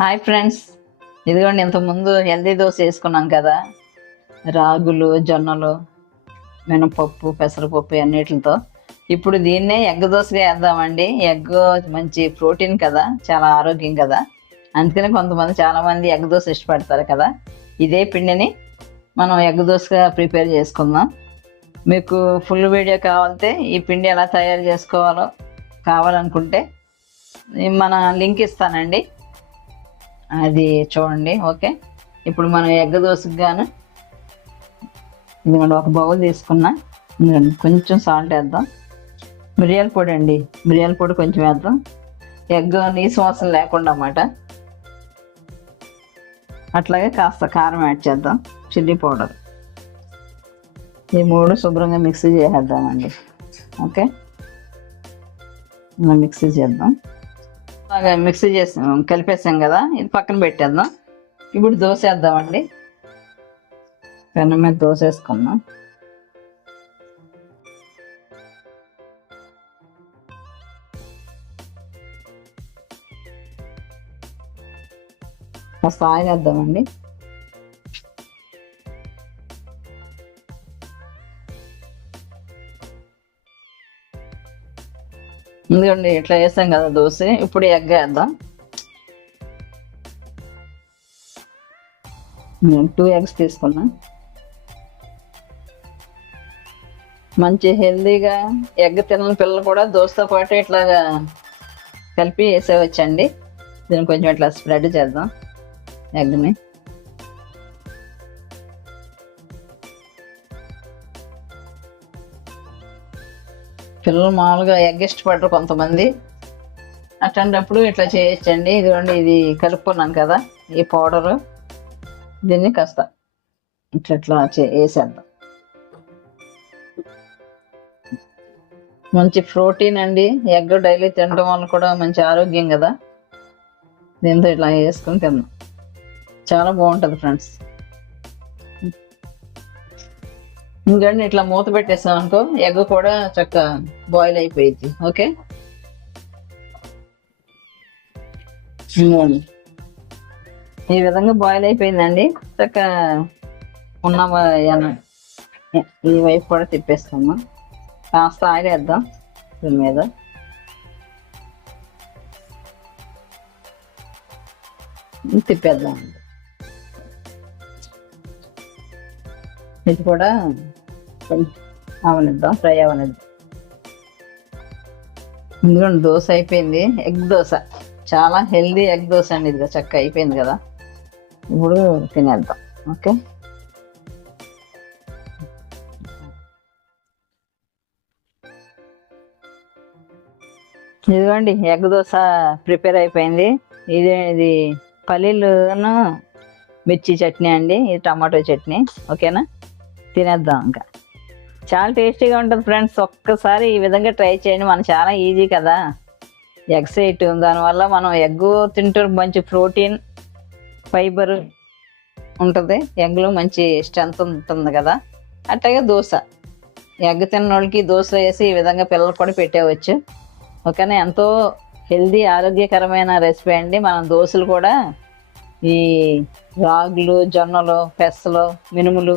Hi friends, ఇదిగోండి ఇంతకుముందు healthy dosa వేసుకున్నాం కదా, రాగులు, జొన్నలు, మినపప్పు, పెసరపప్పు అన్నిటితో. ఇప్పుడు దీన్నే ఎగ్ దోశగా వేద్దామండి. ఎగ్ మంచి ప్రోటీన్ కదా, చాలా ఆరోగ్యం కదా, అందుకని చాలామంది ఎగ్ దోశ ఇష్టపడతారు కదా. ఇదే పిండిని మనం ఎగ్ దోశగా ప్రిపేర్ చేసుకుందాం. మీకు ఫుల్ వీడియో కావాలంటే ఈ పిండి ఎలా తయారు చేసుకోవాలో కావాలనుకుంటే మన లింక్ ఇస్తానండి, అది చూడండి. ఓకే, ఇప్పుడు మనం ఎగ్ దోశకు గాను ఇదిగోండి ఒక బౌల్ తీసుకున్నా. కొంచెం సాల్ట్ వేద్దాం. మిరియాల పొడి అండి, మిరియాల పొడి కొంచెం వేద్దాం. ఎగ్ నీసు వాసన లేకుండా అన్నమాట. అట్లాగే కాస్త కారం యాడ్ చేద్దాం, చిల్లీ పౌడర్. ఈ మూడు శుభ్రంగా మిక్సీ చేసేద్దామండి. ఓకే, మిక్సీ చేద్దాం. బాగా మిక్సీ చేసాం, కలిపేసాం కదా, ఇది పక్కన పెట్టేద్దాం. ఇప్పుడు దోశ వేద్దామండి. పెనం మీద దోశ వేసుకుందాం. కాస్త ఆయిల్ వేద్దామండి. ఎందుకండి ఇట్లా వేసాం కదా దోశ, ఇప్పుడు ఎగ్ వేద్దాం. 2 eggs తీసుకున్నా. మంచి హెల్దీగా ఎగ్ తినని పిల్లలు కూడా దోశతో పాటు ఇట్లాగా కలిపి వేసేవచ్చండి. దీన్ని కొంచెం ఇట్లా స్ప్రెడ్ చేద్దాం ఎగ్ని. పిల్లలు మామూలుగా ఎగ్ ఇష్టపడరు కొంతమంది, అట్లాంటప్పుడు ఇట్లా చేయొచ్చండి. ఇదిగోండి, ఇది కలుపుకున్నాను కదా ఈ పౌడరు, దీన్ని కాస్త ఇట్లా వేసేద్దాం. మంచి ప్రోటీన్ అండి, ఎగ్ డైలీ తినడం వల్ల కూడా మంచి ఆరోగ్యం కదా. దీంతో ఇట్లా వేసుకొని తిందాం, చాలా బాగుంటుంది ఫ్రెండ్స్. ఇంకండి ఇట్లా మూత పెట్టేసాం అనుకో, ఎగ్ కూడా చక్కగా బాయిల్ అయిపోయింది. ఓకే, ఈ విధంగా బాయిల్ అయిపోయిందండి. చక్కగా ఉన్న ఈ వైపు కూడా తిప్పేస్తాము. కాస్త ఆయిల్ వేద్దాం దీని మీద. తిప్పేద్దాం. ఇది కూడా అవనిద్దాం, ఫ్రై అవనిద్దాం. ఎందుకంటే దోశ అయిపోయింది, ఎగ్ దోశ, చాలా హెల్దీ ఎగ్ దోశ అండి. ఇదిగా చక్కగా అయిపోయింది కదా, ఇప్పుడు తినేద్దాం. ఓకే, ఇదిగోండి ఎగ్ దోశ ప్రిపేర్ అయిపోయింది. ఇది పల్లీలును మిర్చి చట్నీ అండి, ఇది టమాటో చట్నీ. ఓకేనా, తినేద్దాం. ఇంకా చాలా టేస్టీగా ఉంటుంది ఫ్రెండ్స్. ఒక్కసారి ఈ విధంగా ట్రై చేయండి. మనం చాలా ఈజీ కదా, ఎగ్స్ వేయటం, దానివల్ల మనం ఎగ్ తింటూ మంచి ప్రోటీన్, ఫైబర్ ఉంటుంది. ఎగ్లో మంచి స్ట్రెంత్ ఉంటుంది కదా. అట్లాగే దోశ, ఎగ్ తిన్న వాళ్ళకి దోశ వేసి ఈ విధంగా పిల్లలు కూడా పెట్టేవచ్చు. ఓకేనా, ఎంతో హెల్దీ ఆరోగ్యకరమైన రెసిపీ అండి. మనం దోశలు కూడా ఈ రాగులు, జొన్నలు, పెసలు, మినుములు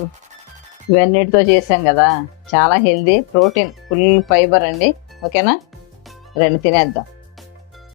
ఇవన్నిటితో చేసాం కదా, చాలా హెల్దీ, ప్రోటీన్, ఫుల్ ఫైబర్ అండి. ఓకేనా, రెండు తినేద్దాం.